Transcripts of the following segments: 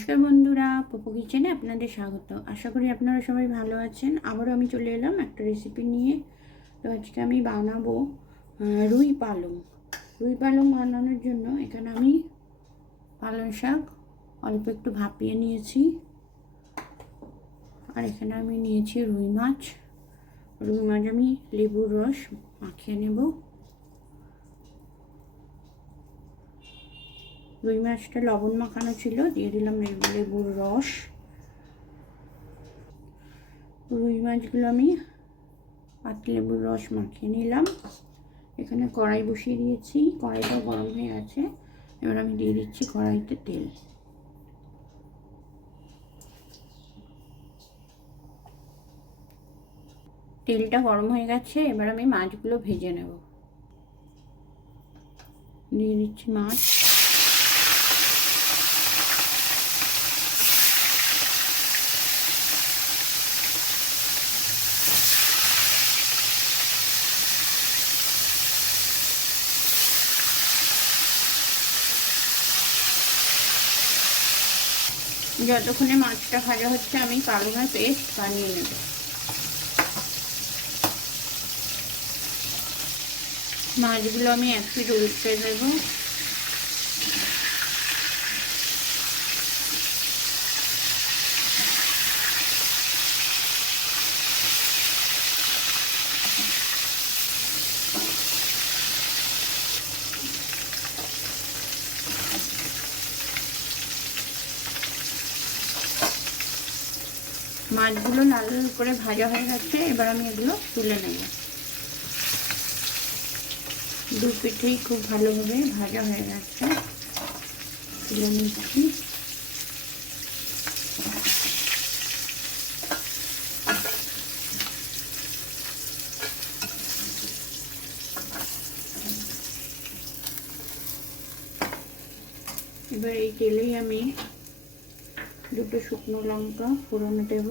নমস্কার বন্ধুরা, পপু কিচেনে আপনাদের স্বাগত। আশা করি আপনারা সবাই ভালো আছেন। আবারও আমি চলে এলাম একটা রেসিপি নিয়ে। তো আজকে আমি বানাবো রুই পালং। রুই পালং বানানোর জন্য এখানে আমি পালং শাক অল্প একটু ভাপিয়ে নিয়েছি। আর এখানে আমি নিয়েছি রুই মাছ। রুই মাছ আমি লেবুর রস মাখিয়ে নেব। রুই মাছটা লবণ মাখানো ছিল, দিয়ে দিলাম লেবু, লেবুর রস। রুই মাছগুলো আমি পাতি লেবুর রস মাখিয়ে নিলাম। এখানে কড়াই বসিয়ে দিয়েছি, কড়াইটাও গরম হয়ে গেছে। এবার আমি দিয়ে দিচ্ছি কড়াইতে তেল। তেলটা গরম হয়ে গেছে, এবার আমি মাছগুলো ভেজে নেব। দিয়ে দিচ্ছি মাছ। যতক্ষণে মাছটা ভাজা হচ্ছে আমি পালঙের পেস্ট বানিয়ে নেব। মাছগুলো আমি একটু দুধ দেবো। মাছগুলো লাল করে ভাজা হয়ে গেছে, এবার আমি এগুলো তুলে নেব। দু পিঠেই খুব ভালোভাবে ভাজা হয়ে গেছে। তুলে নিচ্ছি। এবার এই তেলেই আমি দুটো শুকনো লঙ্কা ফোড়নে দেব।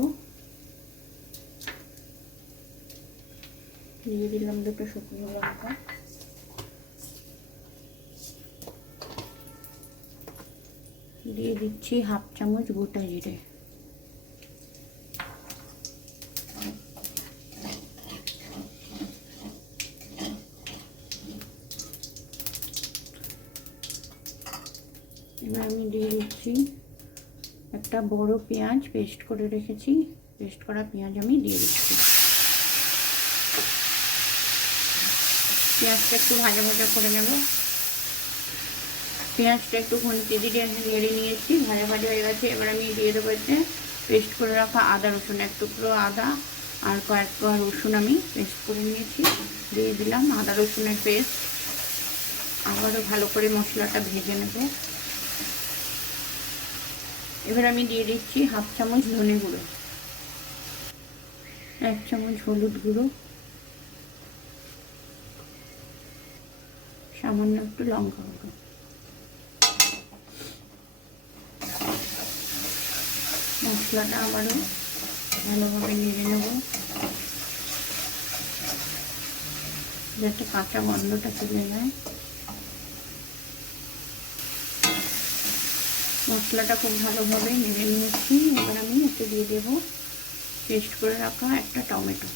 দিয়ে দিলাম দুটো শুকনো লঙ্কা। দিয়ে দিচ্ছি হাফ চামচ গোটা জিরে। এবার আমি দিয়ে দিচ্ছি একটা বড় পেঁয়াজ পেস্ট করে রেখেছি। পেস্ট করা পেঁয়াজ আমি দিয়ে দিচ্ছি। পেঁয়াজটা একটু ভাজা ভাজা করে নেব। পেঁয়াজটা একটু দিয়ে নেড়ে নিয়েছি, ভাজা ভাজা হয়ে গেছে। এবার আমি দিয়ে দেবো এতে পেস্ট করে রাখা আদা রসুন এক টুকরো আদা আর কয়েক কোয়া রসুন আমি পেস্ট করে নিয়েছি। দিয়ে দিলাম আদা, রসুনের পেস্ট। আবারও ভালো করে মশলাটা ভেজে নেব। এবার আমি দিয়ে দিচ্ছি হাফ চামচ ধনে গুঁড়ো। এক চামচ হলুদ গুঁড়ো। সামান্য একটু লঙ্কা গুঁড়ো। মশলাটা আবারও ভালোভাবে নেড়ে নেব। যাতে কাঁচা গন্ধটা চলে যায়। মশলাটা খুব ভালোভাবে নেড়ে নিয়েছি। এবার আমি এতে দিয়ে দেব পেস্ট করে রাখা একটা টমেটো।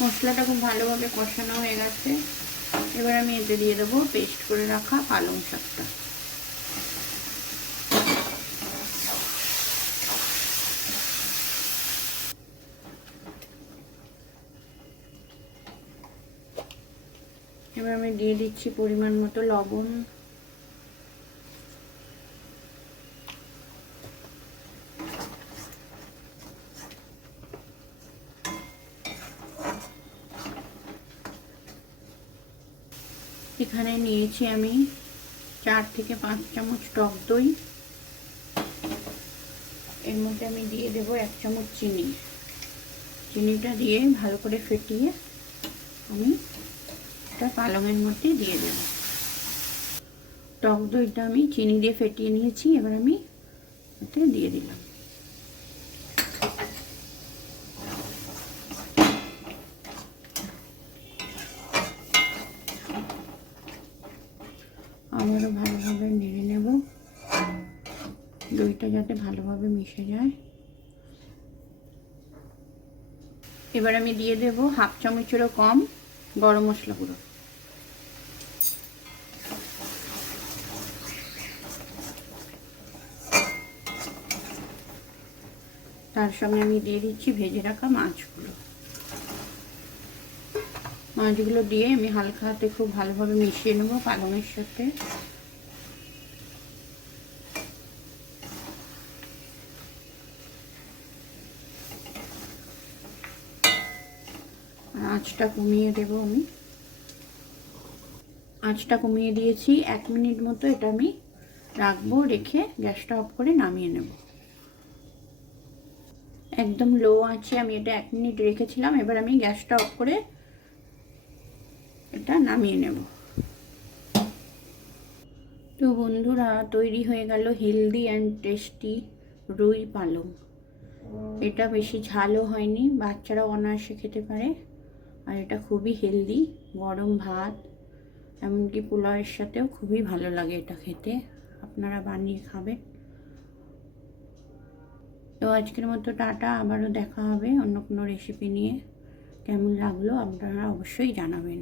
মশলাটা খুব ভালোভাবে কষানো হয়ে গেছে। এবার আমি এতে দিয়ে দেবো পেস্ট করে রাখা পালং শাকটা। এবার আমি দিয়ে দিচ্ছি পরিমাণ মতো লবণ। এখানে নিয়েছি আমি চার থেকে পাঁচ চামচ টক দই। এর মধ্যে আমি দিয়ে দেবো এক চামচ চিনি। চিনিটা দিয়ে ভালো করে ফেটিয়ে আমি একটা পালংয়ের মধ্যে দিয়ে দেব। টক দইটা আমি চিনি দিয়ে ফেটিয়ে নিয়েছি, এবার আমি ওতে দিয়ে দিলাম। আমারও ভালোভাবে নেড়ে নেব। দইটা যাতে ভালোভাবে মিশে যায়। এবার আমি দিয়ে দেব হাফ চামচেরও কম গরম মশলা। গুঁড়ো তার সঙ্গে আমি দিয়ে দিচ্ছি ভেজে রাখা মাছগুলো। মাছগুলো দিয়ে আমি হালকা হাতে খুব ভালোভাবে মিশিয়ে নেব পালংয়ের সাথে। আঁচটা কমিয়ে দেব আমি। আঁচটা কমিয়ে দিয়েছি, এক মিনিট মতো এটা আমি রাখব, রেখে গ্যাসটা অফ করে নামিয়ে নেব। একদম লো আছে আমি এটা এক মিনিট রেখেছিলাম, এবার আমি গ্যাসটা অফ করে এটা নামিয়ে নেব। তো বন্ধুরা, তৈরি হয়ে গেল হেলদি অ্যান্ড টেস্টি রুই পালং। এটা বেশি ঝালও হয়নি, বাচ্চারা অনায়াসে খেতে পারে। আর এটা খুবই হেলদি গরম ভাত, এমনকি পোলাওয়ের সাথেও খুবই ভালো লাগে এটা খেতে। আপনারা বানিয়ে খাবেন। তো আজকের মতো টাটা, আবারও দেখা হবে অন্য কোনো রেসিপি নিয়ে। কেমন লাগল আপনারা অবশ্যই জানাবেন।